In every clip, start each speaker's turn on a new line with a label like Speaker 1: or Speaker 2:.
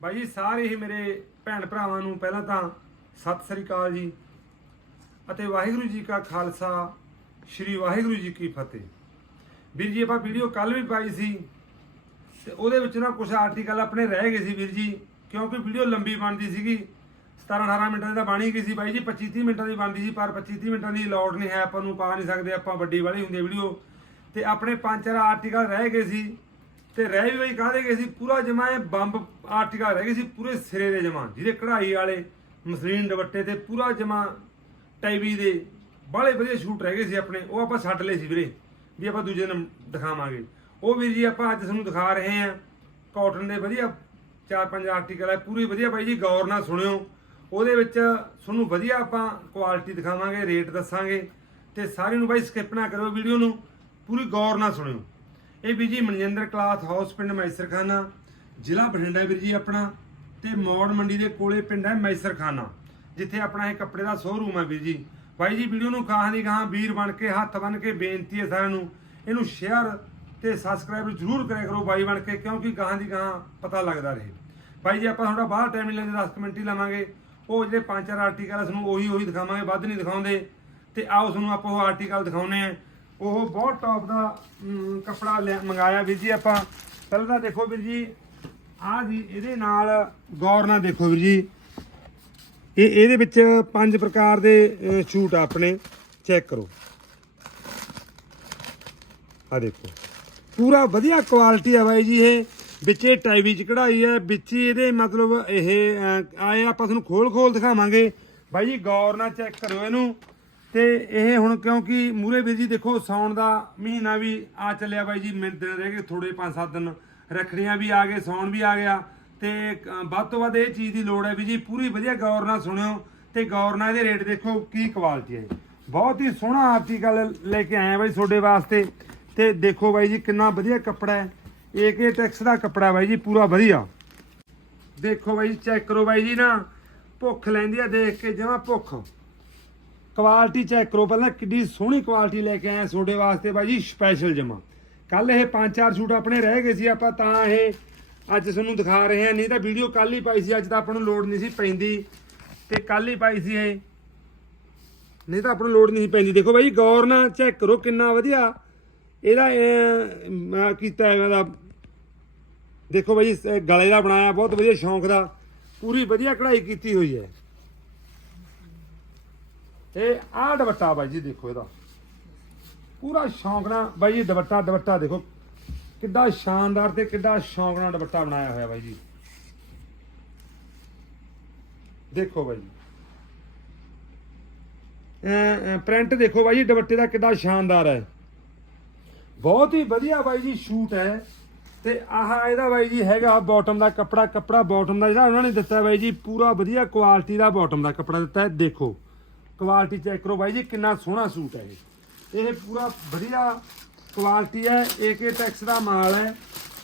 Speaker 1: ਬਾਈ ਜੀ, ਸਾਰੇ ਹੀ ਮੇਰੇ ਭੈਣ ਭਰਾਵਾਂ ਨੂੰ ਪਹਿਲਾਂ ਤਾਂ ਸਤਿ ਸ੍ਰੀ ਅਕਾਲ ਜੀ ਅਤੇ ਵਾਹਿਗੁਰੂ ਜੀ ਕਾ ਖਾਲਸਾ, ਸ੍ਰੀ ਵਾਹਿਗੁਰੂ ਜੀ ਕੀ ਫਤਿਹ। ਵੀਰ ਜੀ, ਆਪਾਂ ਵੀਡੀਓ ਕੱਲ ਵੀ ਪਾਈ ਸੀ ਤੇ ਉਹਦੇ ਵਿੱਚ ਨਾ ਕੁਝ ਆਰਟੀਕਲ ਆਪਣੇ ਰਹਿ ਗਏ ਸੀ ਵੀਰ ਜੀ, ਕਿਉਂਕਿ ਵੀਡੀਓ ਲੰਬੀ ਬਣਦੀ ਸੀਗੀ। 17 18 ਮਿੰਟਾਂ ਦੀ ਤਾਂ ਬਣੀ ਗਈ ਸੀ ਬਾਈ ਜੀ 25 30 ਮਿੰਟਾਂ ਦੀ ਬਣਦੀ ਸੀ, ਪਰ 25 30 ਮਿੰਟਾਂ ਦੀ ਲੋਡ ਨਹੀਂ ਹੈ, ਆਪਾਂ ਨੂੰ ਪਾ ਨਹੀਂ ਸਕਦੇ, ਆਪਾਂ ਵੱਡੀ ਵਾਲੀ ਹੁੰਦੀ ਵੀਡੀਓ। ਤੇ ਆਪਣੇ ਪੰਜ ਚਾਰ ਆਰਟੀਕਲ ਰਹਿ ਗਏ ਸੀ। ਤੇ ਰਹਿ ਵੀ ਬਈ ਕਾਹਦੇ ਗਏ ਸੀ? ਪੂਰਾ ਜਮਾ ਬੰਬ ਆਰਟੀਕਲ ਰਹਿ ਗਏ ਸੀ ਪੂਰੇ ਸਿਰੇ ਦੇ ਜਮਾ, ਜਿਹਦੇ ਕਢਾਈ ਵਾਲੇ ਮਸਲੀਨ ਦੁਪੱਟੇ ਤੇ ਪੂਰਾ ਜਮਾ ਟਾਈਵੀ ਦੇ ਬਾਹਲੇ ਵਧੀਆ ਸ਼ੂਟ ਰਹਿ ਗਏ ਸੀ ਆਪਣੇ, ਉਹ ਆਪਾਂ ਛੱਡ ਲਏ ਸੀ ਵੀਰੇ, ਵੀ ਆਪਾਂ ਦੂਜੇ ਨੂੰ ਦਿਖਾਵਾਂਗੇ। ਉਹ ਵੀਰ ਜੀ ਆਪਾਂ ਅੱਜ ਤੁਹਾਨੂੰ ਦਿਖਾ ਰਹੇ ਹਾਂ, ਕਾਟਨ ਦੇ ਵਧੀਆ ਚਾਰ ਪੰਜ ਆਰਟੀਕਲ ਹੈ ਪੂਰੀ ਵਧੀਆ ਬਾਈ ਜੀ, ਗੌਰ ਨਾਲ ਸੁਣਿਓ। ਉਹਦੇ ਵਿੱਚ ਤੁਹਾਨੂੰ ਵਧੀਆ ਆਪਾਂ ਕੁਆਲਿਟੀ ਦਿਖਾਵਾਂਗੇ ਰੇਟ ਦੱਸਾਂਗੇ, ਤੇ ਸਾਰਿਆਂ ਨੂੰ ਬਾਈ ਸਕਿਪ ਨਾ ਕਰੋ ਵੀਡੀਓ ਨੂੰ, ਪੂਰੀ ਗੌਰ ਨਾਲ ਸੁਣਿਓ। ਇਹ ਵੀਰ ਜੀ ਮਨਜਿੰਦਰ ਕਲਾਥ ਹਾਊਸ ਪਿੰਡ ਮੈਸਰਖਾਨਾ, ਜ਼ਿਲ੍ਹਾ ਬਠਿੰਡਾ ਵੀਰ ਜੀ ਆਪਣਾ, ਤੇ ਮੌੜ ਮੰਡੀ ਦੇ ਕੋਲੇ ਪਿੰਡ ਹੈ ਮੈਸਰਖਾਨਾ, ਜਿੱਥੇ ਆਪਣਾ ਇਹ ਕੱਪੜੇ ਦਾ ਸ਼ੋਰੂਮ ਹੈ ਵੀਰ ਜੀ। ਭਾਈ ਜੀ, ਵੀਡੀਓ ਨੂੰ ਕਾਹਾਂ ਦੀ ਕਾਹਾਂ ਵੀਰ ਬਣ ਕੇ, ਹੱਥ ਬਣ ਕੇ ਬੇਨਤੀ ਹੈ ਸਾਰਿਆਂ ਨੂੰ, ਇਹਨੂੰ ਸ਼ੇਅਰ ਤੇ ਸਬਸਕ੍ਰਾਈਬ ਜ਼ਰੂਰ ਕਰਿਆ ਕਰੋ ਬਾਈ ਬਣ ਕੇ, ਕਿਉਂਕਿ ਗਾਹਾਂ ਦੀ ਗਾਹਾਂ ਪਤਾ ਲੱਗਦਾ ਰਹੇ। ਭਾਈ ਜੀ, ਆਪਾਂ ਥੋੜਾ ਬਾਹਰ ਟਾਈਮ ਨਹੀਂ ਲੈਂਦੇ 10 ਮਿੰਟ ਹੀ ਲਵਾਂਗੇ। ਉਹ ਜਿਹੜੇ ਪੰਜ ਚਾਰ ਆਰਟੀਕਲ ਤੁਹਾਨੂੰ ਉਹੀ ਉਹੀ ਦਿਖਾਵਾਂਗੇ, ਵੱਧ ਨਹੀਂ ਦਿਖਾਉਂਦੇ। ਤੇ ਆਓ, ਤੁਹਾਨੂੰ ਆਪਾਂ ਉਹ ਆਰਟੀਕਲ ਦਿਖਾਉਨੇ ਆ ਉਹ ਬਹੁਤ ਟੌਪ ਦਾ ਅਮ, ਕੱਪੜਾ ਲਿਆ- ਮੰਗਾਇਆ ਵੀਰ ਜੀ ਆਪਾਂ। ਪਹਿਲਾਂ ਤਾਂ ਦੇਖੋ ਵੀਰ ਜੀ ਆਹ ਜੀ ਇਹਦੇ ਨਾਲ ਗੌਰ ਨਾਲ ਦੇਖੋ ਵੀਰ ਜੀ। ਇਹ ਇਹਦੇ ਵਿੱਚ ਪੰਜ ਪ੍ਰਕਾਰ ਦੇ ਅ, ਸ਼ੂਟ ਆਪਣੇ ਚੈੱਕ ਕਰੋ। ਆ ਦੇਖੋ। ਪੂਰਾ ਵਧੀਆ ਕੁਆਲਿਟੀ ਆ ਬਾਈ ਜੀ ਇਹ। ਵਿੱਚ ਇਹ ਟਾਈਵੀ ਚ ਕਢਾਈ ਹੈ ਵਿੱਚ ਇਹਦੇ ਮਤਲਬ ਇਹ ਆਏ ਆਪਾਂ ਤੁਹਾਨੂੰ ਖੋਲ ਖੋਲ ਦਿਖਾਵਾਂਗੇ। ਬਾਈ ਜੀ ਗੌਰ ਨਾਲ ਚੈੱਕ ਕਰੋ ਇਹਨੂੰ। ਤੇ ਇਹ ਹੁਣ ਕਿਉਂਕਿ ਮੂਰੇ ਵੀਰ ਜੀ ਦੇਖੋ, ਸਾਉਣ ਦਾ ਮਹੀਨਾ ਵੀ ਆ ਚੱਲਿਆ ਬਾਈ ਜੀ ਮਿੰਟ ਦਿਨ ਰਹਿ ਗਏ ਥੋੜੇ 5-7 ਦਿਨ ਰੱਖੜੀਆਂ ਵੀ ਆ ਗਏ, ਸਾਉਣ ਵੀ ਆ ਗਿਆ। ਤੇ ਵੱਧ ਤੋਂ ਵੱਧ ਇਹ ਚੀਜ਼ ਦੀ ਲੋੜ ਹੈ ਵੀ ਜੀ, ਪੂਰੀ ਵਧੀਆ ਗੌਰ ਨਾਲ ਸੁਣਿਓ ਤੇ ਗੌਰ ਨਾਲ ਇਹਦੇ ਰੇਟ ਦੇਖੋ ਕੀ ਕੁਆਲਿਟੀ ਹੈ ਬਹੁਤ ਹੀ ਸੋਹਣਾ ਆਰਟੀਕਲ ਲੈ ਕੇ ਆਇਆ ਬਾਈ ਤੁਹਾਡੇ ਵਾਸਤੇ। ਤੇ ਦੇਖੋ ਬਾਈ ਜੀ, ਕਿੰਨਾ ਵਧੀਆ ਕੱਪੜਾ ਹੈ। ਏਕੇ ਟੈਕਸ ਦਾ ਕੱਪੜਾ ਬਾਈ ਜੀ, ਪੂਰਾ ਵਧੀਆ। ਦੇਖੋ ਬਾਈ ਚੈੱਕ ਕਰੋ ਬਾਈ ਜੀ ਨਾ, ਭੁੱਖ ਲੈਂਦੀ ਆ ਦੇਖ ਕੇ, ਜਮਾ ਭੁੱਖ। ਕੁਆਲਿਟੀ ਚੈੱਕ ਕਰੋ ਪਹਿਲਾਂ, ਕਿੱਡੀ ਸੋਹਣੀ ਕੁਆਲਿਟੀ ਲੈ ਕੇ ਆਏ ਤੁਹਾਡੇ ਵਾਸਤੇ ਬਾਈ ਜੀ ਸਪੈਸ਼ਲ ਜਮਾ। ਕੱਲ ਇਹ ਪੰਜ ਚਾਰ ਸੂਟ ਆਪਣੇ ਰਹਿ ਗਏ ਸੀ, ਆਪਾਂ ਤਾਂ ਇਹ ਅੱਜ ਤੁਹਾਨੂੰ ਦਿਖਾ ਰਹੇ ਹਾਂ। ਨਹੀਂ ਤਾਂ ਵੀਡੀਓ ਕੱਲ ਹੀ ਪਾਈ ਸੀ, ਅੱਜ ਤਾਂ ਆਪਾਂ ਨੂੰ ਲੋਡ ਨਹੀਂ ਸੀ ਪੈਂਦੀ। ਤੇ ਕੱਲ ਹੀ ਪਾਈ ਸੀ ਇਹ। ਨਹੀਂ ਤਾਂ ਆਪਾਂ ਨੂੰ ਲੋਡ ਨਹੀਂ ਸੀ ਪੈਂਦੀ। ਦੇਖੋ ਬਾਈ ਗੌਰ ਨਾਲ ਚੈੱਕ ਕਰੋ, ਕਿੰਨਾ ਵਧੀਆ। ਇਹਦਾ ਕੀਤਾ ਹੈਗਾ ਦੇਖੋ ਬਾਈ ਗਲੇ ਦਾ ਬਣਾਇਆ, ਬਹੁਤ ਵਧੀਆ ਸ਼ੌਂਕ ਦਾ। ਪੂਰੀ ਵਧੀਆ ਕਢਾਈ ਕੀਤੀ ਹੋਈ ਹੈ। ਇਹ ਆਹ ਦੁਪੱਟਾ ਬਾਈ ਜੀ ਦੇਖੋ ਇਹਦਾ। ਪੂਰਾ ਸ਼ੌਂਕ ਨਾਲ ਬਾਈ ਜੀ, ਦੁਪੱਟਾ ਦੁਪੱਟਾ ਦੇਖੋ। ਕਿੱਡਾ ਸ਼ਾਨਦਾਰ ਤੇ ਕਿੱਡਾ ਸ਼ੌਂਕ ਨਾਲ ਦੁਪੱਟਾ ਬਣਾਇਆ ਹੋਇਆ ਬਾਈ ਜੀ। ਦੇਖੋ ਬਾਈ ਜੀ। ਪ੍ਰਿੰਟ ਦੇਖੋ ਬਾਈ ਜੀ, ਦੁਪੱਟੇ ਦਾ ਕਿੱਡਾ ਸ਼ਾਨਦਾਰ ਹੈ। ਬਹੁਤ ਹੀ ਵਧੀਆ ਬਾਈ ਜੀ ਸ਼ੂਟ ਹੈ। ਤੇ ਆਹ ਇਹਦਾ ਬਾਈ ਜੀ ਹੈਗਾ ਬਾਟਮ ਦਾ ਕੱਪੜਾ ਕੱਪੜਾ ਬਾਟਮ ਦਾ ਜਿਹੜਾ ਉਹਨਾਂ ਨੇ ਦਿੱਤਾ ਬਾਈ ਜੀ, ਪੂਰਾ ਵਧੀਆ ਕੁਆਲਿਟੀ ਦਾ ਬਾਟਮ ਦਾ ਕੱਪੜਾ ਦਿੱਤਾ ਹੈ, ਦੇਖੋ। ਕੁਆਲਿਟੀ ਚੈੱਕ ਕਰੋ ਬਾਈ ਜੀ ਕਿੰਨਾ ਸੋਹਣਾ ਸੂਟ ਹੈ ਇਹ। ਇਹ ਪੂਰਾ ਵਧੀਆ ਕੁਆਲਿਟੀ ਹੈ ਏਕੇ ਟੈਕਸ ਦਾ ਮਾਲ ਹੈ।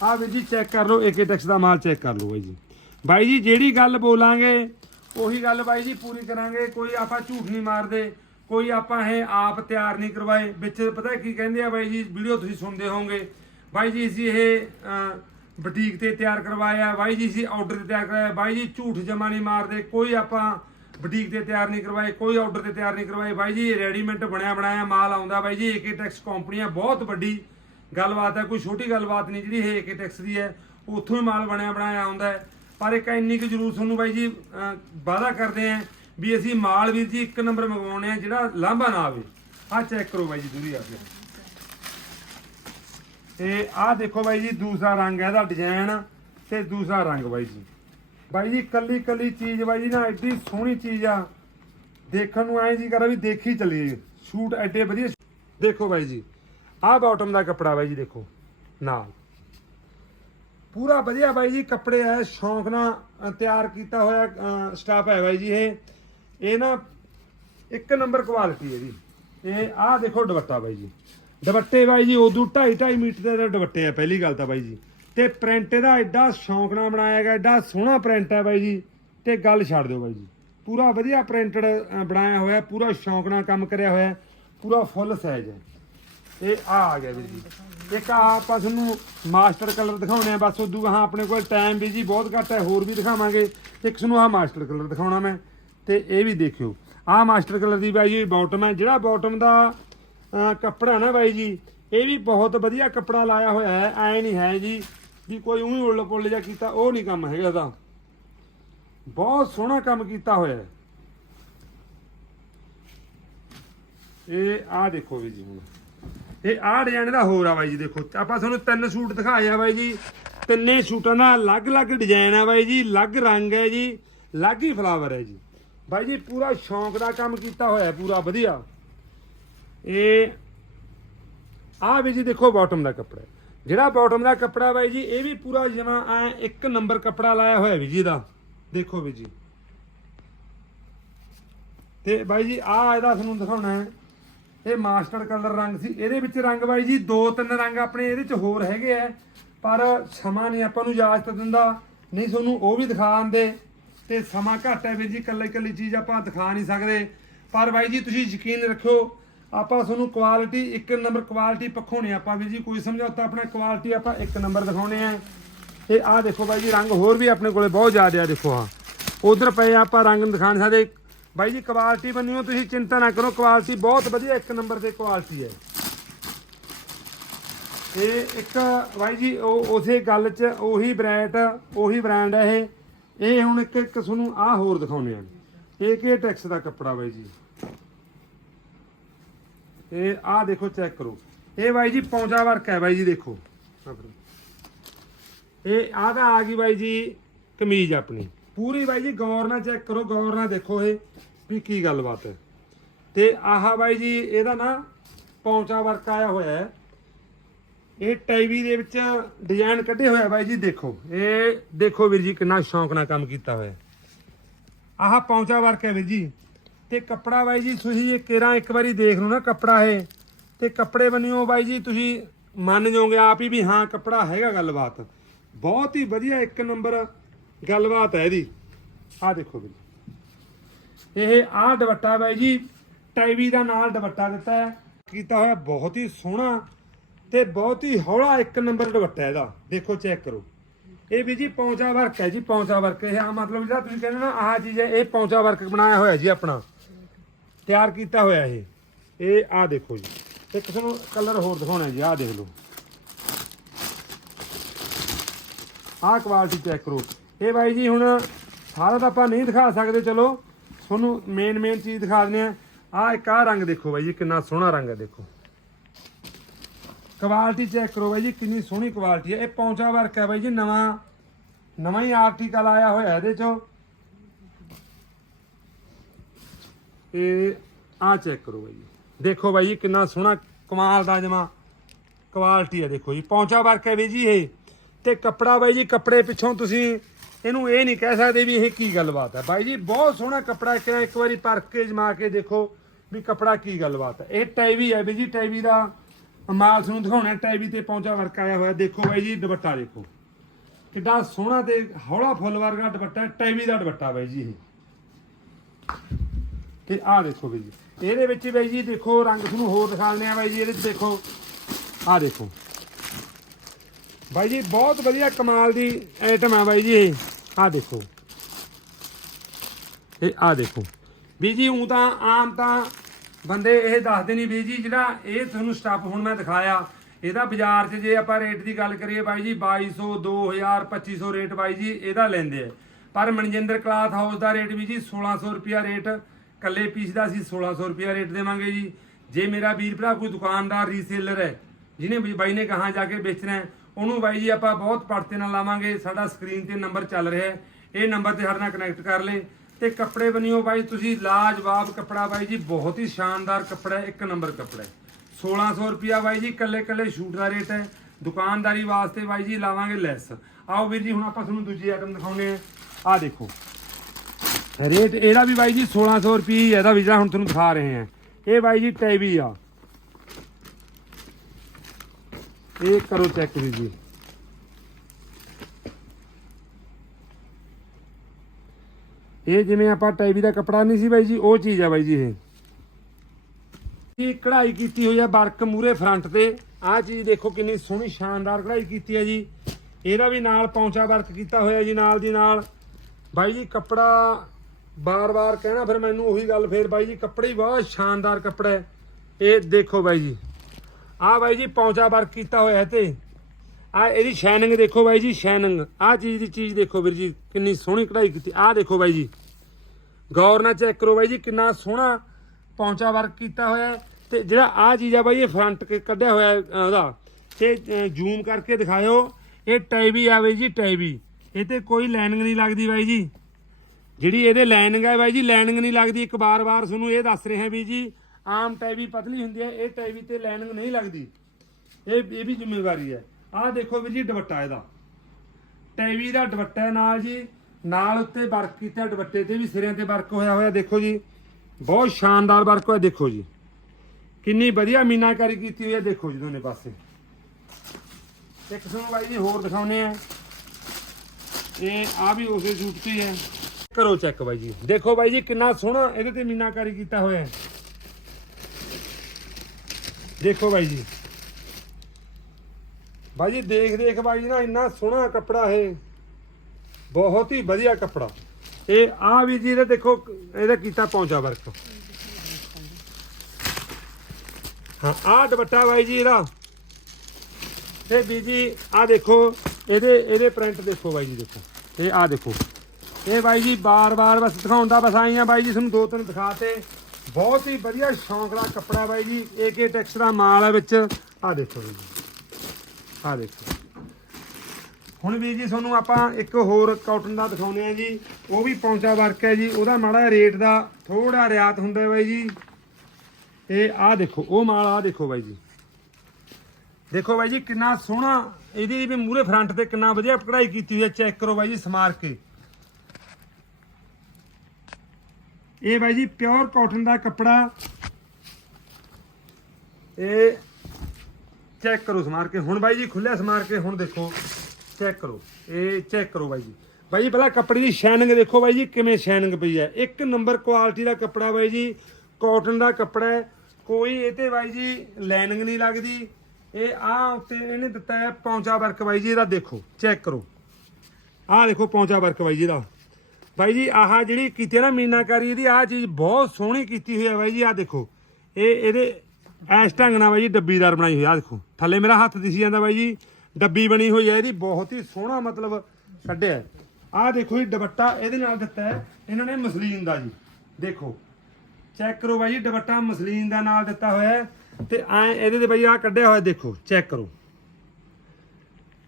Speaker 1: ਆਹ ਵੀ ਜੀ ਚੈੱਕ ਕਰ ਲਓ ਏਕੇ ਟੈਕਸ ਦਾ ਮਾਲ ਚੈੱਕ ਕਰ ਲਓ ਬਾਈ ਜੀ। ਬਾਈ ਜੀ ਜਿਹੜੀ ਗੱਲ ਬੋਲਾਂਗੇ ਉਹੀ ਗੱਲ ਬਾਈ ਜੀ ਪੂਰੀ ਕਰਾਂਗੇ। ਕੋਈ ਆਪਾਂ ਝੂਠ ਨਹੀਂ ਮਾਰਦੇ ਕੋਈ ਆਪਾਂ ਇਹ ਆਪ ਤਿਆਰ ਨਹੀਂ ਕਰਵਾਏ। ਵਿੱਚ ਪਤਾ ਕੀ ਕਹਿੰਦੇ ਆ ਬਾਈ ਜੀ ਵੀਡੀਓ ਤੁਸੀਂ ਸੁਣਦੇ ਹੋਵੋਗੇ। ਬਾਈ ਜੀ ਅਸੀਂ ਇਹ ਅਹ, ਬੁਟੀਕ ਤੇ ਤਿਆਰ ਕਰਵਾਇਆ। ਬਾਈ ਜੀ ਅਸੀਂ ਆਰਡਰ ਤੇ ਤਿਆਰ ਕਰਵਾਇਆ ਬਾਈ ਜੀ ਝੂਠ ਜਮਾ ਨਹੀਂ ਮਾਰਦੇ। ਕੋਈ ਆਪਾਂ ਬੁਟੀਕ ਤੇ ਤਿਆਰ ਨਹੀਂ ਕਰਵਾਏ, ਕੋਈ ਆਰਡਰ ਤੇ ਤਿਆਰ ਨਹੀਂ ਕਰਵਾਏ। ਬਾਈ ਜੀ ਰੈਡੀਮੇਡ ਬਣਿਆ ਬਣਾਇਆ ਮਾਲ ਆਉਂਦਾ ਬਾਈ ਜੀ ਏਕੇ ਟੈਕਸ ਕੰਪਨੀ ਆ, ਬਹੁਤ ਵੱਡੀ ਗੱਲਬਾਤ ਹੈ ਕੋਈ ਛੋਟੀ ਗੱਲਬਾਤ ਨਹੀਂ ਜਿਹੜੀ ਇਹ ਏਕੇ ਟੈਕਸ ਦੀ ਹੈ, ਉੱਥੋਂ ਹੀ ਮਾਲ ਬਣਿਆ ਬਣਾਇਆ ਆਉਂਦਾ ਹੈ। ਪਰ ਇੱਕ ਇੰਨੀ ਕੁ ਜ਼ਰੂਰ ਤੁਹਾਨੂੰ ਬਾਈ ਜੀ ਵਾਅਦਾ ਕਰਦੇ ਆਂ ਵੀ ਅਸੀਂ ਮਾਲ ਵੀਰ ਜੀ ਇੱਕ ਨੰਬਰ ਮੰਗਵਾਉਣੇ ਆ, ਜਿਹੜਾ ਲਾਂਭਾ ਨਾ ਆਵੇ। ਆਹ ਚੈੱਕ ਕਰੋ ਬਾਈ ਜੀ, ਦੂਰੀ ਆ ਕੇ। ਤੇ ਆਹ ਦੇਖੋ ਬਾਈ ਜੀ, ਦੂਸਰਾ ਰੰਗ ਹੈ ਇਹਦਾ ਡਿਜ਼ਾਈਨ ਤੇ ਦੂਸਰਾ ਰੰਗ ਬਾਈ ਜੀ। ਬਾਈ ਜੀ, ਕੱਲੀ ਕੱਲੀ ਚੀਜ਼ ਬਾਈ ਜੀ ਨਾ ਐਡੀ ਸੋਹਣੀ ਚੀਜ਼ ਆ। ਦੇਖਣ ਨੂੰ ਐਂ ਜੀ ਕਰਾ ਵੀ ਦੇਖੀ ਚੱਲੀਏ ਸ਼ੂਟ ਐਡੇ ਵਧੀਆ ਦੇਖੋ ਬਾਈ ਜੀ ਆਹ ਬਾਟਮ ਦਾ ਕੱਪੜਾ ਬਾਈ ਜੀ ਦੇਖੋ, ਨਾਲ। ਪੂਰਾ ਵਧੀਆ ਬਾਈ ਜੀ ਕੱਪੜੇ ਹੈ ਸ਼ੌਂਕ ਨਾਲ ਤਿਆਰ ਕੀਤਾ ਹੋਇਆ ਸਟਾਫ ਹੈ ਬਾਈ ਜੀ ਇਹ। ਇਹ ਨਾ ਇੱਕ ਨੰਬਰ ਕੁਆਲਿਟੀ ਹੈ ਜੀ। ਇਹ ਆਹ ਦੇਖੋ ਦੁਪੱਟਾ ਬਾਈ ਜੀ। ਦੁਪੱਟੇ ਬਾਈ ਜੀ, ਉਦੋਂ 2.5 2.5 ਮੀਟਰ ਦੇ ਦੁਪੱਟੇ ਆ, ਪਹਿਲੀ ਗੱਲ ਤਾਂ ਬਾਈ ਜੀ। ਤੇ ਪ੍ਰਿੰਟ ਇਹਦਾ ਐਡਾ ਸ਼ੌਂਕ ਨਾਲ ਬਣਾਇਆ ਗਿਆ, ਐਡਾ ਸੋਹਣਾ ਪ੍ਰਿੰਟ ਹੈ ਬਾਈ ਜੀ। ਤੇ ਗੱਲ ਛੱਡ ਦਿਓ ਬਾਈ ਜੀ। ਪੂਰਾ ਵਧੀਆ ਪ੍ਰਿੰਟਡ ਬਣਾਇਆ ਹੋਇਆ, ਪੂਰਾ ਸ਼ੌਂਕ ਨਾਲ ਕੰਮ ਕਰਿਆ ਹੋਇਆ, ਪੂਰਾ ਫੁੱਲ ਸਾਈਜ਼ ਹੈ। ਇਹ ਆ ਆ ਗਿਆ ਵੀਰ ਜੀ। ਇੱਕ ਆ ਆਪਾਂ ਤੁਹਾਨੂੰ ਮਾਸਟਰ ਕਲਰ ਦਿਖਾਉਣੇ ਆ, ਬਸ ਉਦੋਂ ਹਾਂ ਆਪਣੇ ਕੋਲ ਟਾਈਮ ਵੀ ਜੀ ਬਹੁਤ ਘੱਟ ਹੈ, ਹੋਰ ਵੀ ਦਿਖਾਵਾਂਗੇ। ਇੱਕ ਤੁਹਾਨੂੰ ਆ ਮਾਸਟਰ ਕਲਰ ਦਿਖਾਉਣਾ ਮੈਂ, ਤੇ ਇਹ ਵੀ ਦੇਖਿਓ। ਆ ਮਾਸਟਰ ਕਲਰ ਦੀ ਬਾਈ ਜੀ ਬਾਟਮ ਹੈ, ਜਿਹੜਾ ਬਾਟਮ ਦਾ ਕੱਪੜਾ ਨਾ ਬਾਈ ਜੀ, ਇਹ ਵੀ ਬਹੁਤ ਵਧੀਆ ਕੱਪੜਾ ਲਾਇਆ ਹੋਇਆ ਹੈ, ਐ ਨਹੀਂ ਹੈ ਜੀ। ਵੀ ਕੋਈ ਉਹੀ ਉਲਟ ਪੁੱਲ ਜਿਹਾ ਕੀਤਾ, ਉਹ ਨਹੀਂ ਕੰਮ ਹੈਗਾ ਇਹਦਾ। ਬਹੁਤ ਸੋਹਣਾ ਕੰਮ ਕੀਤਾ ਹੋਇਆ ਹੈ। ਇਹ ਆ ਦੇਖੋ ਵੀ ਜੀ ਹੁਣ। ਇਹ ਆਹ ਡਿਜ਼ਾਈਨ ਦਾ ਹੋਰ ਆ ਬਾਈ ਜੀ ਦੇਖੋ। ਆਪਾਂ ਤੁਹਾਨੂੰ ਤਿੰਨ ਸੂਟ ਦਿਖਾਏ ਆ ਬਾਈ ਜੀ। ਤਿੰਨੇ ਸੂਟਾਂ ਦਾ ਅਲੱਗ-ਅਲੱਗ ਡਿਜ਼ਾਈਨ ਆ ਬਾਈ ਜੀ। ਅਲੱਗ ਰੰਗ ਹੈ ਜੀ। ਅਲੱਗ ਹੀ ਫਲਾਵਰ ਹੈ ਜੀ। ਬਾਈ ਜੀ, ਪੂਰਾ ਸ਼ੌਂਕ ਦਾ ਕੰਮ ਕੀਤਾ ਹੋਇਆ ਪੂਰਾ ਵਧੀਆ। ਇਹ ਆ ਵੀ ਜੀ ਦੇਖੋ ਬਾਟਮ ਦਾ ਕੱਪੜਾ ਜਿਹੜਾ ਬਾਟਮ ਦਾ ਕੱਪੜਾ ਬਾਈ ਜੀ, ਇਹ ਵੀ ਪੂਰਾ ਜਿਵੇਂ ਐ ਇੱਕ ਨੰਬਰ ਕੱਪੜਾ ਲਾਇਆ ਹੋਇਆ ਵੀ ਜੀ ਦਾ। ਦੇਖੋ ਵੀ ਜੀ। ਤੇ ਬਾਈ ਜੀ ਆ ਇਹਦਾ ਤੁਹਾਨੂੰ ਦਿਖਾਉਣਾ ਹੈ। ਇਹ ਮਾਸਟਰ ਕਲਰ ਰੰਗ ਸੀ। ਇਹਦੇ ਵਿੱਚ ਰੰਗ ਬਾਈ ਜੀ, ਦੋ ਤਿੰਨ ਰੰਗ ਆਪਣੇ ਇਹਦੇ ਚ ਹੋਰ ਹੈਗੇ ਆ ਪਰ ਸਮਾਂ ਨਹੀਂ ਆਪਾਂ ਨੂੰ ਇਜਾਜ਼ਤ ਦਿੰਦਾ। ਨਹੀਂ ਤੁਹਾਨੂੰ ਉਹ ਵੀ ਦਿਖਾ ਦਿੰਦੇ। ਤੇ ਸਮਾਂ ਘੱਟ ਹੈ ਵੀਰ ਜੀ ਕੱਲੀ ਕੱਲੀ ਚੀਜ਼ ਆਪਾਂ ਦਿਖਾ ਨਹੀਂ ਸਕਦੇ। ਪਰ ਬਾਈ ਜੀ, ਤੁਸੀਂ ਯਕੀਨ ਰੱਖਿਓ ਆਪਾਂ ਤੁਹਾਨੂੰ ਕੁਆਲਿਟੀ ਇੱਕ ਨੰਬਰ ਕੁਆਲਿਟੀ ਪੱਖੋਂ ਨਹੀਂ ਆਪਾਂ ਵੀ ਜੀ, ਕੋਈ ਸਮਝੌਤਾ ਆਪਣਾ ਕੁਆਲਿਟੀ ਆਪਾਂ ਇੱਕ ਨੰਬਰ ਦਿਖਾਉਣੇ ਆ। ਇਹ ਆਹ ਦੇਖੋ ਬਾਈ ਜੀ, ਰੰਗ ਹੋਰ ਵੀ ਆਪਣੇ ਕੋਲੇ ਬਹੁਤ ਜ਼ਿਆਦਾ ਆ, ਦੇਖੋ ਆ ਉਧਰ ਪਏ ਆਪਾਂ ਰੰਗ ਨਹੀਂ ਦਿਖਾ ਸਕਦੇ ਬਾਈ ਜੀ ਕੁਆਲਿਟੀ ਬੰਨੀ ਹੋ ਤੁਸੀਂ ਚਿੰਤਾ ਨਾ ਕਰੋ ਕੁਆਲਿਟੀ ਬਹੁਤ ਵਧੀਆ ਇੱਕ ਨੰਬਰ ਤੇ ਕੁਆਲਿਟੀ ਹੈ। ਇਹ ਇੱਕ ਬਾਈ ਜੀ, ਉਹ ਉਸੇ ਗੱਲ 'ਚ ਉਹੀ ਬ੍ਰਾਂਡ ਉਹੀ ਬ੍ਰਾਂਡ ਹੈ ਇਹ। ਇਹ ਹੁਣ ਇੱਕ ਇੱਕ ਤੁਹਾਨੂੰ ਆਹ ਹੋਰ ਦਿਖਾਉਣੇ ਆ। ਇਹ ਕੀ ਟੈਕਸ ਦਾ ਕੱਪੜਾ ਬਾਈ ਜੀ। ਇਹ ਆਹ ਦੇਖੋ ਚੈੱਕ ਕਰੋ। ਇਹ ਬਾਈ ਜੀ ਪੌਂਚਾ ਵਰਕ ਹੈ ਬਾਈ ਜੀ ਦੇਖੋ। ਇਹ ਆਹ ਤਾਂ ਆ ਗਈ ਬਾਈ ਜੀ ਕਮੀਜ਼ ਆਪਣੀ। ਪੂਰੀ ਬਾਈ ਜੀ ਗੌਰ ਨਾਲ ਚੈੱਕ ਕਰੋ, ਗੌਰ ਨਾਲ ਦੇਖੋ ਇਹ ਵੀ ਕੀ ਗੱਲਬਾਤ ਹੈ। ਤੇ ਆਹ ਬਾਈ ਜੀ ਇਹਦਾ ਨਾ ਪੌਂਚਾ ਵਰਕ ਆਇਆ ਹੋਇਆ ਹੈ। ਇਹ ਟਾਈਵੀ ਦੇ ਵਿੱਚ ਡਿਜ਼ਾਈਨ ਕੱਢੇ ਹੋਇਆ ਬਾਈ ਜੀ ਦੇਖੋ। ਇਹ ਦੇਖੋ ਵੀਰ ਜੀ ਕਿੰਨਾ ਸ਼ੌਂਕ ਨਾਲ ਕੰਮ ਕੀਤਾ ਹੋਇਆ ਆਹ ਪੌਂਚਾ ਵਰਕ ਹੈ ਵੀਰ ਜੀ। ਤੇ ਕੱਪੜਾ ਬਾਈ ਜੀ, ਤੁਸੀਂ ਇਹ ਕੇਰਾ ਇੱਕ ਵਾਰੀ ਦੇਖ ਲਓ ਨਾ ਕੱਪੜਾ ਇਹ। ਤੇ ਕੱਪੜੇ ਬੰਨਿਓ ਬਾਈ ਜੀ, ਤੁਸੀਂ ਮੰਨ ਜਾਓਗੇ ਆਪ ਹੀ ਵੀ ਹਾਂ, ਕੱਪੜਾ ਹੈਗਾ ਗੱਲਬਾਤ। ਬਹੁਤ ਹੀ ਵਧੀਆ ਇੱਕ ਨੰਬਰ ਗੱਲਬਾਤ ਹੈ ਇਹਦੀ। ਆਹ ਦੇਖੋ ਵੀਰ ਇਹ ਆਹ ਦੁਪੱਟਾ ਬਾਈ ਜੀ, ਟਾਈਵੀ ਦਾ ਨਾਲ ਦੁਪੱਟਾ ਦਿੱਤਾ ਹੈ। ਕੀਤਾ ਹੋਇਆ ਬਹੁਤ ਹੀ ਸੋਹਣਾ ਤੇ ਬਹੁਤ ਹੀ ਹੌਲਾ ਇੱਕ ਨੰਬਰ ਦੁਪੱਟਾ ਇਹਦਾ। ਦੇਖੋ, ਚੈੱਕ ਕਰੋ। ਇਹ ਵੀ ਜੀ ਪੌਂਚਾ ਵਰਕ ਹੈ ਜੀ, ਪੌਂਚਾ ਵਰਕ। ਇਹ ਆ ਮਤਲਬ ਜਿਹੜਾ ਤੁਸੀਂ ਕਹਿੰਦੇ ਨਾ, ਆਹ ਚੀਜ਼ ਹੈ, ਇਹ ਪੌਂਚਾ ਵਰਕ ਬਣਾਇਆ ਹੋਇਆ ਜੀ ਆਪਣਾ। ਤਿਆਰ ਕੀਤਾ ਹੋਇਆ ਇਹ। ਇਹ ਆਹ ਦੇਖੋ ਜੀ। ਇੱਕ ਤੁਹਾਨੂੰ ਕਲਰ ਹੋਰ ਦਿਖਾਉਣਾ ਜੀ, ਆਹ ਦੇਖ ਲਓ। ਆਹ ਕੁਆਲਿਟੀ ਚੈੱਕ ਕਰੋ। ਇਹ ਬਾਈ ਜੀ ਹੁਣ ਸਾਰਾ ਤਾਂ ਆਪਾਂ ਨਹੀਂ ਦਿਖਾ ਸਕਦੇ, ਚਲੋ। ਤੁਹਾਨੂੰ ਮੇਨ ਮੇਨ ਚੀਜ਼ ਦਿਖਾ ਦਿੰਦੇ ਆ ਆਹ ਇੱਕ ਆਹ ਰੰਗ ਦੇਖੋ ਬਾਈ ਜੀ, ਕਿੰਨਾ ਸੋਹਣਾ ਰੰਗ ਹੈ ਦੇਖੋ। ਕੁਆਲਿਟੀ ਚੈੱਕ ਕਰੋ ਬਾਈ ਜੀ, ਕਿੰਨੀ ਸੋਹਣੀ ਕੁਆਲਿਟੀ ਹੈ। ਇਹ ਪੌਂਚਾ ਵਰਕ ਹੈ ਬਾਈ ਜੀ, ਨਵਾਂ ਨਵਾਂ ਹੀ ਆਰਟੀਕਲ ਆਇਆ ਹੋਇਆ ਇਹਦੇ ਚੋਂ। ਇਹ ਆਹ ਚੈੱਕ ਕਰੋ ਬਾਈ ਜੀ। ਦੇਖੋ ਬਾਈ ਜੀ, ਕਿੰਨਾ ਸੋਹਣਾ ਕਮਾਲ ਦਾ ਜਮਾ ਕੁਆਲਿਟੀ ਹੈ ਦੇਖੋ ਜੀ। ਪੌਂਚਾ ਵਰਕ ਹੈ ਵੀ ਜੀ ਇਹ। ਤੇ ਕੱਪੜਾ ਬਾਈ ਜੀ, ਕੱਪੜੇ ਪਿੱਛੋਂ ਤੁਸੀਂ ਇਹਨੂੰ ਇਹ ਨਹੀਂ ਕਹਿ ਸਕਦੇ ਵੀ ਇਹ ਕੀ ਗੱਲਬਾਤ ਹੈ। ਬਾਈ ਜੀ, ਬਹੁਤ ਸੋਹਣਾ ਕੱਪੜਾ ਇੱਕ ਇੱਕ ਵਾਰੀ ਪਰ ਕੇ ਜਮਾ ਕੇ ਦੇਖੋ ਵੀ ਕੱਪੜਾ ਕੀ ਗੱਲਬਾਤ ਹੈ। ਇਹ ਟੈਵੀ ਹੈ ਵੀ ਜੀ, ਟੈਵੀ ਦਾ ਮਾਲ ਤੁਹਾਨੂੰ ਦਿਖਾਉਣਾ। ਟੈਵੀ ਤੇ ਪੌਂਚਾ ਵਰਕ ਆਇਆ ਹੋਇਆ। ਦੇਖੋ ਬਾਈ ਜੀ, ਦੁਪੱਟਾ ਦੇਖੋ। ਕਿੱਡਾ ਸੋਹਣਾ ਤੇ ਹੌਲਾ ਫੁੱਲ ਵਰਗਾ ਦੁਪੱਟਾ ਟੈਵੀ ਦਾ ਦੁਪੱਟਾ ਬਾਈ ਜੀ ਇਹ। ਤੇ ਆਹ ਦੇਖੋ ਬਾਈ ਜੀ। ਇਹਦੇ ਵਿੱਚ ਬਾਈ ਜੀ ਦੇਖੋ, ਰੰਗ ਤੁਹਾਨੂੰ ਹੋਰ ਦਿਖਾ ਦਿੰਦੇ ਆ ਬਾਈ ਜੀ, ਇਹਦੇ ਵਿੱਚ ਦੇਖੋ। ਆਹ ਦੇਖੋ। ਬਾਈ ਜੀ, ਬਹੁਤ ਵਧੀਆ ਕਮਾਲ ਦੀ ਆਈਟਮ ਆ ਬਾਈ ਜੀ ਇਹ। ਆਹ ਦੇਖੋ। ਇਹ ਆਹ ਦੇਖੋ। ਵੀ ਜੀ, ਉਂ ਤਾਂ ਆਮ ਤਾਂ ਬੰਦੇ ਇਹ ਦੱਸਦੇ ਨਹੀਂ ਵੀ ਜੀ, ਜਿਹੜਾ ਇਹ ਤੁਹਾਨੂੰ ਸਟੱਫ ਹੁਣ ਮੈਂ ਦਿਖਾਇਆ। ਇਹਦਾ ਬਾਜ਼ਾਰ 'ਚ ਜੇ ਆਪਾਂ ਰੇਟ ਦੀ ਗੱਲ ਕਰੀਏ ਬਾਈ ਜੀ 2200 2000 2500 ਰੇਟ ਬਾਈ ਜੀ ਇਹਦਾ ਲੈਂਦੇ ਆ। ਪਰ ਮਨਜਿੰਦਰ ਕਲਾਥ ਹਾਊਸ ਦਾ ਰੇਟ ਵੀ ਜੀ 1600 ਰੁਪਿਆ ਰੇਟ ਕੱਲੇ ਪੀਸ ਦਾ ਅਸੀਂ 1600 ਰੁਪਿਆ ਰੇਟ ਦੇਵਾਂਗੇ ਜੀ। ਜੇ ਮੇਰਾ ਵੀਰ ਭਰਾ ਕੋਈ ਦੁਕਾਨਦਾਰ ਰੀਸੇਲਰ ਹੈ, ਜਿਹਨੇ ਬਾਈ ਨੇ ਕਹਾਂ ਜਾ ਕੇ ਵੇਚਣਾ ਹੈ, ਉਹਨੂੰ ਬਾਈ ਜੀ ਆਪਾਂ ਬਹੁਤ ਪੜਤੇ ਨਾਲ ਲਾਵਾਂਗੇ। ਸਾਡਾ ਸਕਰੀਨ ਤੇ ਨੰਬਰ ਚੱਲ ਰਿਹਾ ਹੈ। ਇਹ ਨੰਬਰ ਤੇ ਸਾਡੇ ਨਾਲ ਕਨੈਕਟ ਕਰ ਲੈ ਤੇ ਕੱਪੜੇ ਬਣਿਓ ਬਾਈ, ਤੁਸੀਂ ਲਾਜਵਾਬ ਕੱਪੜਾ ਬਾਈ ਜੀ, ਬਹੁਤ ਹੀ ਸ਼ਾਨਦਾਰ ਕੱਪੜਾ ਹੈ, ਇੱਕ ਨੰਬਰ ਕੱਪੜਾ ਹੈ। 1600 ਰੁਪਿਆ ਬਾਈ ਜੀ ਕੱਲੇ ਕੱਲੇ ਸ਼ੂਟ ਦਾ ਰੇਟ ਹੈ। ਦੁਕਾਨਦਾਰੀ ਵਾਸਤੇ ਬਾਈ ਜੀ ਲਾਵਾਂਗੇ ਲੈਸ। ਆਓ ਵੀਰ ਜੀ, ਹੁਣ ਆਪਾਂ ਤੁਹਾਨੂੰ ਦੂਜੀ ਆਈਟਮ ਦਿਖਾਉਣੇ ਆ ਆਹ ਦੇਖੋ। ਰੇਟ ਇਹਦਾ ਵੀ ਬਾਈ ਜੀ 1600 ਰੁਪਏ ਹੀ ਹੈ ਇਹਦਾ ਵੀ ਜਿਹੜਾ ਹੁਣ ਤੁਹਾਨੂੰ ਦਿਖਾ ਰਹੇ ਹਾਂ। ਇਹ ਬਾਈ ਜੀ ਟੈਵੀ ਆ। ਇਹ ਕਰੋ ਚੈੱਕ ਵੀ ਜੀ। ਇਹ ਜਿਵੇਂ ਆਪਾਂ ਟੈਵੀ ਦਾ ਕੱਪੜਾ ਨਹੀਂ ਸੀ ਬਾਈ ਜੀ, ਉਹ ਚੀਜ਼ ਆ ਬਾਈ ਜੀ ਇਹ। ਇਹ ਕਢਾਈ ਕੀਤੀ ਹੋਈ ਆ ਵਰਕ ਮੂਰੇ ਫਰੰਟ ਤੇ। ਆਹ ਚੀਜ਼ ਦੇਖੋ ਕਿੰਨੀ ਸੋਹਣੀ ਸ਼ਾਨਦਾਰ ਕਢਾਈ ਕੀਤੀ ਹੈ ਜੀ। ਇਹਦਾ ਵੀ ਨਾਲ ਪੌਂਚਾ ਵਰਕ ਕੀਤਾ ਹੋਇਆ ਜੀ, ਨਾਲ ਦੀ ਨਾਲ। ਬਾਈ ਜੀ ਕੱਪੜਾ ਬਾਰ-ਬਾਰ ਕਹਿਣਾ, ਫਿਰ ਮੈਨੂੰ ਉਹੀ ਗੱਲ ਫੇਰ ਬਾਈ ਜੀ, ਕੱਪੜੇ ਹੀ ਬਹੁਤ ਸ਼ਾਨਦਾਰ ਕੱਪੜਾ ਹੈ। ਇਹ ਦੇਖੋ ਬਾਈ ਜੀ। ਆਹ ਬਾਈ ਜੀ, ਪੌਂਚਾ ਵਰਕ ਕੀਤਾ ਹੋਇਆ ਹੈ ਤੇ। ਆ ਇਹਦੀ ਸ਼ਾਈਨਿੰਗ ਦੇਖੋ ਬਾਈ ਜੀ ਸ਼ਾਈਨਿੰਗ ਆਹ ਚੀਜ਼ ਦੀ ਚੀਜ਼ ਦੇਖੋ ਵੀਰ ਜੀ, ਕਿੰਨੀ ਸੋਹਣੀ ਕਢਾਈ ਕੀਤੀ। ਆਹ ਦੇਖੋ ਬਾਈ ਜੀ। ਗੌਰ ਨਾਲ ਚੈੱਕ ਕਰੋ ਬਾਈ ਜੀ, ਕਿੰਨਾ ਸੋਹਣਾ ਪੌਂਚਾ ਵਰਕ ਕੀਤਾ ਹੋਇਆ ਹੈ। ਤੇ ਜਿਹੜਾ ਆਹ ਚੀਜ਼ ਆ ਬਾਈ, ਇਹ ਫਰੰਟ ਕੱਢਿਆ ਹੋਇਆ ਉਹਦਾ। ਤੇ ਜ਼ੂਮ ਕਰਕੇ ਦਿਖਾਇਓ। ਇਹ ਟੈਬੀ ਆ ਬਾਈ ਜੀ ਟੈਬੀ ਇਹ ਤੇ ਕੋਈ ਲਾਈਨਿੰਗ ਨਹੀਂ ਲੱਗਦੀ ਬਾਈ ਜੀ। ਜਿਹੜੀ ਇਹਦੇ ਲਾਈਨਿੰਗ ਹੈ ਬਾਈ ਜੀ ਲਾਈਨਿੰਗ ਨਹੀਂ ਲੱਗਦੀ, ਇੱਕ ਵਾਰ-ਵਾਰ ਤੁਹਾਨੂੰ ਇਹ ਦੱਸ ਰਿਹਾ ਵੀ ਜੀ, ਆਮ ਟੈਵੀ ਪਤਲੀ ਹੁੰਦੀ ਹੈ, ਇਹ ਟੈਵੀ ਤੇ ਲਾਈਨਿੰਗ ਨਹੀਂ ਲੱਗਦੀ। ਇਹ ਇਹ ਵੀ ਜ਼ਿੰਮੇਵਾਰੀ ਹੈ। ਆਹ ਦੇਖੋ ਵੀ ਜੀ ਦੁਪੱਟਾ ਇਹਦਾ। ਟੈਵੀ ਦਾ ਦੁਪੱਟਾ ਨਾਲ ਜੀ, ਨਾਲ ਉੱਤੇ ਵਰਕ ਕੀਤਾ ਦੁਪੱਟੇ ਤੇ ਵੀ ਸਿਰਿਆਂ ਤੇ ਵਰਕ ਹੋਇਆ ਹੋਇਆ, ਦੇਖੋ ਜੀ। ਬਹੁਤ ਸ਼ਾਨਦਾਰ ਵਰਕ ਹੋਇਆ, ਦੇਖੋ ਜੀ। ਕਿੰਨੀ ਵਧੀਆ ਮੀਨਾਕਾਰੀ ਕੀਤੀ ਹੋਈ ਹੈ, ਦੇਖੋ ਜੀ ਦੋਨੇ ਪਾਸੇ। ਇੱਕ ਤੁਹਾਨੂੰ ਬਾਈ ਜੀ ਹੋਰ ਦਿਖਾਉਨੇ ਆ ਇਹ ਆ ਵੀ ਉਸੇ ਸੂਟ ਤੇ ਹੀ ਹੈ। ਕਰੋ ਚੈੱਕ ਬਾਈ ਜੀ। ਦੇਖੋ ਬਾਈ ਜੀ, ਕਿੰਨਾ ਸੋਹਣਾ ਇਹਦੇ ਤੇ ਮੀਨਾਕਾਰੀ ਕੀਤਾ ਹੋਇਆ ਹੈ। ਦੇਖੋ ਬਾਈ ਜੀ। ਬਾਈ ਜੀ, ਦੇਖ ਦੇਖ ਬਾਈ ਜੀ ਨਾ, ਇੰਨਾ ਸੋਹਣਾ ਕੱਪੜਾ ਇਹ। ਬਹੁਤ ਹੀ ਵਧੀਆ ਕੱਪੜਾ। ਇਹ ਆ ਵੀ ਜੀ, ਇਹਦੇ ਦੇਖੋ, ਇਹਦਾ ਕੀਤਾ ਪਹੁੰਚਾ ਵਰਕ। ਹਾਂ ਆ ਦੁਪੱਟਾ ਬਾਈ ਜੀ ਇਹਦਾ। ਤੇ ਬੀਜੀ ਜੀ ਆ ਦੇਖੋ, ਇਹਦੇ ਇਹਦੇ ਪ੍ਰਿੰਟ ਦੇਖੋ ਬਾਈ ਜੀ, ਦੇਖੋ। ਇਹ ਆ ਦੇਖੋ। ਇਹ ਬਾਈ ਜੀ ਬਾਰ-ਬਾਰ ਬਸ ਦਿਖਾਉਂਦਾ ਬਸ ਆਈ ਆਈਆਂ ਬਾਈ ਜੀ, ਤੁਹਾਨੂੰ ਦੋ ਤਿੰਨ ਦਿਖਾਤੇ। ਬਹੁਤ ਹੀ ਵਧੀਆ ਸ਼ੌਂਕ ਦਾ ਕੱਪੜਾ ਬਾਈ ਜੀ ਏਕੇ ਟੈਕਸ ਦਾ ਮਾਲ ਹੈ ਵਿੱਚ। ਆ ਦੇਖੋ ਬਾਈ ਜੀ। ਆ ਦੇਖੋ। ਹੁਣ ਵੀ ਜੀ ਤੁਹਾਨੂੰ ਆਪਾਂ ਇੱਕ ਹੋਰ ਕਾਟਨ ਦਾ ਦਿਖਾਉਂਦੇ ਆ ਜੀ। ਉਹ ਵੀ ਪੌਂਚਾ ਵਰਕ ਹੈ ਜੀ, ਉਹਦਾ ਮਾੜਾ ਰੇਟ ਦਾ ਥੋੜਾ ਰਿਆਤ ਹੁੰਦਾ ਬਾਈ ਜੀ। ਇਹ ਆਹ ਦੇਖੋ, ਉਹ ਮਾਲ ਆਹ ਦੇਖੋ ਬਾਈ ਜੀ। ਦੇਖੋ ਬਾਈ ਜੀ, ਕਿੰਨਾ ਸੋਹਣਾ, ਇਹਦੀ ਵੀ ਮੂਰੇ ਫਰੰਟ ਤੇ ਕਿੰਨਾ ਵਧੀਆ ਕਢਾਈ ਕੀਤੀ ਹੋਈ ਹੈ ਚੈੱਕ ਕਰੋ ਬਾਈ ਜੀ, ਸਮਾਰ ਕੇ। ਇਹ ਬਾਈ ਜੀ ਪਿਓਰ ਕਾਟਨ ਦਾ ਕੱਪੜਾ। ਇਹ ਚੈੱਕ ਕਰੋ ਸਮਾਰ ਕੇ। ਹੁਣ ਬਾਈ ਜੀ ਖੁੱਲਿਆ ਸਮਾਰ ਕੇ, ਹੁਣ ਦੇਖੋ। ਚੈੱਕ ਕਰੋ। ਇਹ ਚੈੱਕ ਕਰੋ ਬਾਈ ਜੀ। ਬਾਈ ਜੀ, ਪਹਿਲਾਂ ਕੱਪੜੇ ਦੀ ਸ਼ਾਈਨਿੰਗ ਦੇਖੋ ਬਾਈ ਜੀ, ਕਿਵੇਂ ਸ਼ਾਈਨਿੰਗ ਪਈ ਹੈ। ਇੱਕ ਨੰਬਰ ਕੁਆਲਿਟੀ ਦਾ ਕੱਪੜਾ ਬਾਈ ਜੀ ਕਾਟਨ ਦਾ ਕੱਪੜਾ ਹੈ। ਕੋਈ ਇਹ ਤੇ ਬਾਈ ਜੀ ਲਾਈਨਿੰਗ ਨਹੀਂ ਲੱਗਦੀ। ਇਹ ਆ ਉੱਤੇ ਇਹਨੇ ਦਿੱਤਾ ਹੈ ਪੌਂਚਾ ਵਰਕ ਬਾਈ ਜੀ, ਇਹਦਾ ਦੇਖੋ। ਚੈੱਕ ਕਰੋ। ਆਹ ਦੇਖੋ ਪੌਂਚਾ ਵਰਕ ਬਾਈ ਜੀ ਦਾ। ਬਾਈ ਜੀ, ਆਹ ਜਿਹੜੀ ਕੀਤੀ ਹੈ ਨਾ ਮੀਨਾਕਾਰੀ, ਇਹਦੀ ਆਹ ਚੀਜ਼ ਬਹੁਤ ਸੋਹਣੀ ਕੀਤੀ ਹੋਈ ਹੈ ਬਾਈ ਜੀ, ਆਹ ਦੇਖੋ। ਇਹ ਇਹਦੇ ਐਸ ਢੰਗ ਨਾਲ ਬਾਈ ਜੀ, ਡੱਬੀਦਾਰ ਬਣਾਈ ਹੋਈ ਆ, ਆਹ ਦੇਖੋ। ਥੱਲੇ ਮੇਰਾ ਹੱਥ ਦਿਸੀ ਜਾਂਦਾ ਬਾਈ ਜੀ, ਡੱਬੀ ਬਣੀ ਹੋਈ ਹੈ ਇਹਦੀ ਬਹੁਤ ਹੀ ਸੋਹਣਾ ਮਤਲਬ ਕੱਢਿਆ ਆਹ ਦੇਖੋ ਜੀ, ਦੁਪੱਟਾ ਇਹਦੇ ਨਾਲ ਦਿੱਤਾ ਹੈ, ਇਹਨਾਂ ਨੇ ਮਸਲੀਨ ਦਾ ਜੀ। ਦੇਖੋ, ਚੈੱਕ ਕਰੋ ਬਾਈ ਜੀ, ਦੁਪੱਟਾ ਮਸਲੀਨ ਦਾ ਨਾਲ ਦਿੱਤਾ ਹੋਇਆ ਹੈ, ਤੇ ਐ ਇਹਦੇ ਤੇ ਬਾਈ ਆਹ ਕੱਢਿਆ ਹੋਇਆ, ਦੇਖੋ, ਚੈੱਕ ਕਰੋ।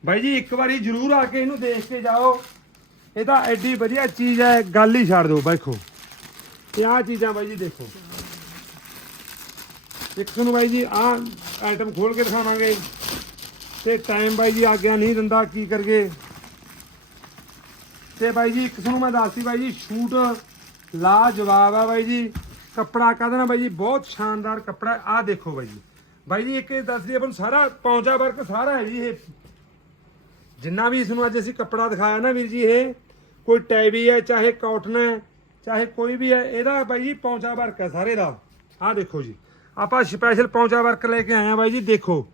Speaker 1: ਬਾਈ ਜੀ, ਇੱਕ ਵਾਰੀ ਜਰੂਰ ਆ ਕੇ ਇਹਨੂੰ ਦੇਖ ਕੇ ਜਾਓ। ਇਹ ਤਾਂ ਐਡੀ ਵਧੀਆ ਚੀਜ਼ ਹੈ, ਗੱਲ ਹੀ ਛੱਡ ਦਿਓ ਦੇਖੋ ਇਹ ਆਹ ਚੀਜ਼ਾਂ ਬਾਈ ਜੀ ਦੇਖੋ। ਇੱਕ ਤੁਹਾਨੂੰ ਬਾਈ ਜੀ ਆਹ ਆਈਟਮ ਖੋਲ ਕੇ ਦਿਖਾਵਾਂਗੇ। ਤੇ ਟਾਈਮ ਬਾਈ ਜੀ ਆਗਿਆ ਨਹੀਂ ਦਿੰਦਾ, ਕੀ ਕਰਗੇ ਤੇ ਬਾਈ ਜੀ ਇੱਕ ਤੁਹਾਨੂੰ ਮੈਂ ਦੱਸਦੀ ਬਾਈ ਜੀ, ਸ਼ੂਟ ਲਾ ਜਵਾਬ ਆ ਬਾਈ ਜੀ। ਕੱਪੜਾ ਕਾਹਦਾ ਨਾ ਬਾਈ ਜੀ? ਬਹੁਤ ਸ਼ਾਨਦਾਰ ਕੱਪੜਾ ਆ ਦੇਖੋ ਬਾਈ ਜੀ। ਬਾਈ ਜੀ ਇੱਕ ਇਹ ਦੱਸਦੀ ਆਪਾਂ ਨੂੰ ਸਾਰਾ ਪੌਂਚਾ ਵਰਕ ਸਾਰਾ ਹੈ ਜੀ ਇਹ। ਜਿੰਨਾ ਵੀ ਇਸ ਨੂੰ ਅੱਜ ਅਸੀਂ ਕੱਪੜਾ ਦਿਖਾਇਆ ਨਾ ਵੀਰ ਜੀ ਇਹ ਕੋਈ ਟੈਵੀ ਹੈ, ਚਾਹੇ ਕਾਟਨ ਹੈ, ਚਾਹੇ ਕੋਈ ਵੀ ਹੈ, ਇਹਦਾ ਬਾਈ ਜੀ ਪੌਂਚਾ ਵਰਕ ਹੈ ਸਾਰੇ ਦਾ। ਆਹ ਦੇਖੋ ਜੀ। ਆਪਾਂ ਸਪੈਸ਼ਲ ਪੌਂਚਾ ਵਰਕ ਲੈ ਕੇ ਆਏ ਆ ਬਾਈ ਜੀ, ਦੇਖੋ।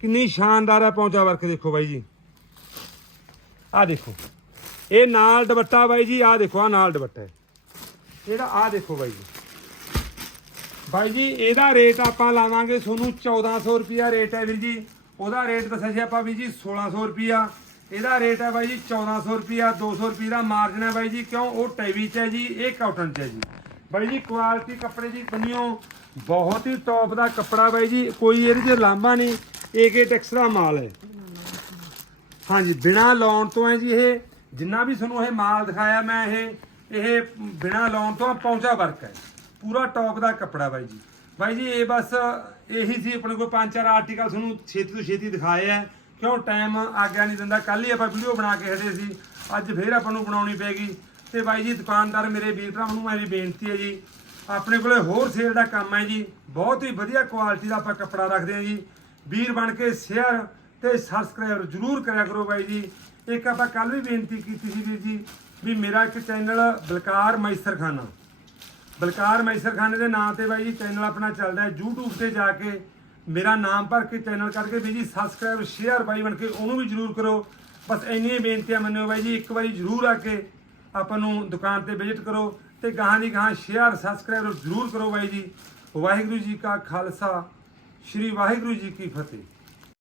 Speaker 1: ਕਿੰਨੀ ਸ਼ਾਨਦਾਰ ਹੈ ਪੌਂਚਾ ਵਰਕ, ਦੇਖੋ ਬਾਈ ਜੀ। ਆਹ ਦੇਖੋ। ਇਹ ਨਾਲ ਦੁਪੱਟਾ ਬਾਈ ਜੀ, ਆਹ ਦੇਖੋ, ਆਹ ਨਾਲ ਦੁਪੱਟਾ ਹੈ। ਇਹਦਾ, ਆਹ ਦੇਖੋ ਬਾਈ ਜੀ। ਬਾਈ ਜੀ, ਇਹਦਾ ਰੇਟ ਆਪਾਂ ਲਾਵਾਂਗੇ ਤੁਹਾਨੂੰ 1400 ਰੁਪਿਆ ਰੇਟ ਹੈ ਵੀਰ ਜੀ। ਉਹਦਾ ਰੇਟ ਦੱਸਿਆ ਸੀ ਆਪਾਂ ਵੀ ਜੀ 1600 ਰੁਪਿਆ ਇਹਦਾ ਰੇਟ ਹੈ ਬਾਈ ਜੀ 1400 ਰੁਪਿਆ 200 ਰੁਪਏ ਦਾ ਮਾਰਜਨ ਹੈ ਬਾਈ ਜੀ, ਕਿਉਂ? ਉਹ ਟੈਵੀ ਚ ਹੈ ਜੀ, ਇਹ ਕਾਟਨ ਚ ਹੈ ਜੀ। ਬਾਈ ਜੀ ਕੁਆਲਿਟੀ ਕੱਪੜੇ ਦੀ ਬੰਨਿਓ, ਬਹੁਤ ਹੀ ਟੌਪ ਦਾ ਕੱਪੜਾ ਬਾਈ ਜੀ, ਕੋਈ ਇਹਦੇ 'ਚ ਲਾਂਭਾ ਨਹੀਂ ਏਕੇ ਟੈਕਸ ਦਾ ਮਾਲ ਹੈ। ਹਾਂਜੀ, ਬਿਨਾ ਲਾਉਣ ਤੋਂ ਹੈ ਜੀ ਇਹ, ਜਿੰਨਾ ਵੀ ਤੁਹਾਨੂੰ ਇਹ ਮਾਲ ਦਿਖਾਇਆ ਮੈਂ ਇਹ ਇਹ ਬਿਨਾ ਲਾਉਣ ਤੋਂ ਪਹੁੰਚਾ ਵਰਕ ਹੈ। ਪੂਰਾ ਟੌਪ ਦਾ ਕੱਪੜਾ ਬਾਈ ਜੀ। ਬਾਈ ਜੀ, ਇਹ ਬਸ ਇਹੀ ਸੀ, ਆਪਣੇ ਕੋਲ ਪੰਜ ਚਾਰ ਆਰਟੀਕਲ ਤੁਹਾਨੂੰ ਛੇਤੀ ਤੋਂ ਛੇਤੀ ਦਿਖਾਏ ਹੈ। ਕਿਉਂ ਟਾਈਮ ਆਗਿਆ ਨਹੀਂ ਦਿੰਦਾ? ਕੱਲ ਹੀ ਆਪਾਂ ਵੀਡੀਓ ਬਣਾ ਕੇ ਹਟੇ ਸੀ। ਅੱਜ ਫੇਰ ਆਪਾਂ ਨੂੰ ਬਣਾਉਣੀ ਪੈਗੀ। ਤੇ ਬਾਈ ਜੀ, ਦੁਕਾਨਦਾਰ ਮੇਰੇ ਵੀਰ ਭਰਾਵਾਂ ਨੂੰ ਮੇਰੀ ਬੇਨਤੀ ਹੈ ਜੀ। ਆਪਣੇ ਕੋਲੇ ਹੋਰ ਸੇਲ ਦਾ ਕੰਮ ਹੈ ਜੀ। ਬਹੁਤ ਹੀ ਵਧੀਆ ਕੁਆਲਿਟੀ ਦਾ ਆਪਾਂ ਕੱਪੜਾ ਰੱਖਦੇ ਹਾਂ ਜੀ। ਵੀਰ ਬਣ ਕੇ ਸ਼ੇਅਰ ਤੇ ਸਬਸਕ੍ਰਾਈਬ ਜਰੂਰ ਕਰਿਆ ਕਰੋ ਬਾਈ ਜੀ। ਇੱਕ ਆਪਾਂ ਕੱਲ ਵੀ ਬੇਨਤੀ ਕੀਤੀ ਸੀ ਵੀਰ ਜੀ ਵੀ ਮੇਰਾ ਇੱਕ ਚੈਨਲ ਬਲਕਾਰ ਮੈਸਰਖਾਨਾ। ਬਲਕਾਰ ਮੈਸਰਖਾਨੇ ਦੇ ਨਾਂ ਤੇ ਬਾਈ ਜੀ ਚੈਨਲ ਆਪਣਾ ਚੱਲਦਾ ਹੈ। YouTube ਤੇ ਜਾ ਕੇ ਮੇਰਾ ਨਾਮ ਭਰ ਕੇ ਚੈਨਲ ਕਰਕੇ ਵੀ ਜੀ ਸਬਸਕ੍ਰਾਈਬ ਸ਼ੇਅਰ ਬਾਈ ਬਣ ਕੇ ਉਹਨੂੰ ਵੀ ਜਰੂਰ ਕਰੋ। ਬਸ ਇੰਨੀਆਂ ਬੇਨਤੀਆਂ ਮੰਨਿਓ ਬਾਈ ਜੀ, ਇੱਕ ਵਾਰੀ ਜਰੂਰ ਆ ਕੇ ਆਪਾਂ ਨੂੰ ਦੁਕਾਨ ਤੇ ਵਿਜ਼ਿਟ ਕਰੋ ਤੇ ਗਾਹਾਂ ਦੀ ਗਾਹਾਂ ਸ਼ੇਅਰ ਸਬਸਕ੍ਰਾਈਬ ਜਰੂਰ ਕਰੋ ਬਾਈ ਜੀ। ਵਾਹਿਗੁਰੂ ਜੀ ਕਾ ਖਾਲਸਾ, ਸ੍ਰੀ ਵਾਹਿਗੁਰੂ ਜੀ ਕੀ ਫਤਿਹ।